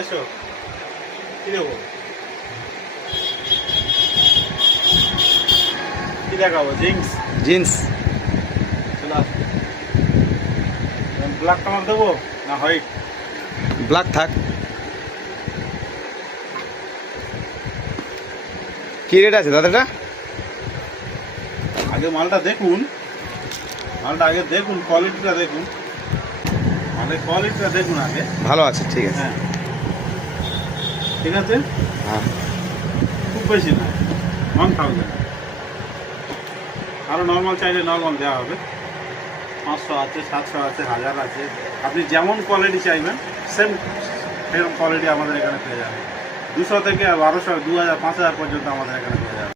এসো কি দেবো, কি দেখাবো? জিন্স জিন্স ব্ল্যাক কালার দেবো না হোয়াইট? ব্ল্যাক থাক। কি রেট আছে দাদাটা? আগে মালটা দেখুন, মালটা আগে দেখুন, কোয়ালিটিটা দেখুন, মালের কোয়ালিটিটা দেখুন আগে। ভালো আছে, ঠিক আছে। হ্যাঁ ঠিক আছে, হ্যাঁ খুব বেশি না, 1000। আরও নর্মাল চাইলে নর্মাল দেওয়া হবে, 500 আছে, 700 আছে, 1000 আছে। আপনি যেমন কোয়ালিটি চাইবেন সেম সেরকম কোয়ালিটি আমাদের এখানে পেয়ে যাবেন। 200 থেকে 1200, 2000, 5000 পর্যন্ত আমাদের এখানে পেয়ে যাবেন।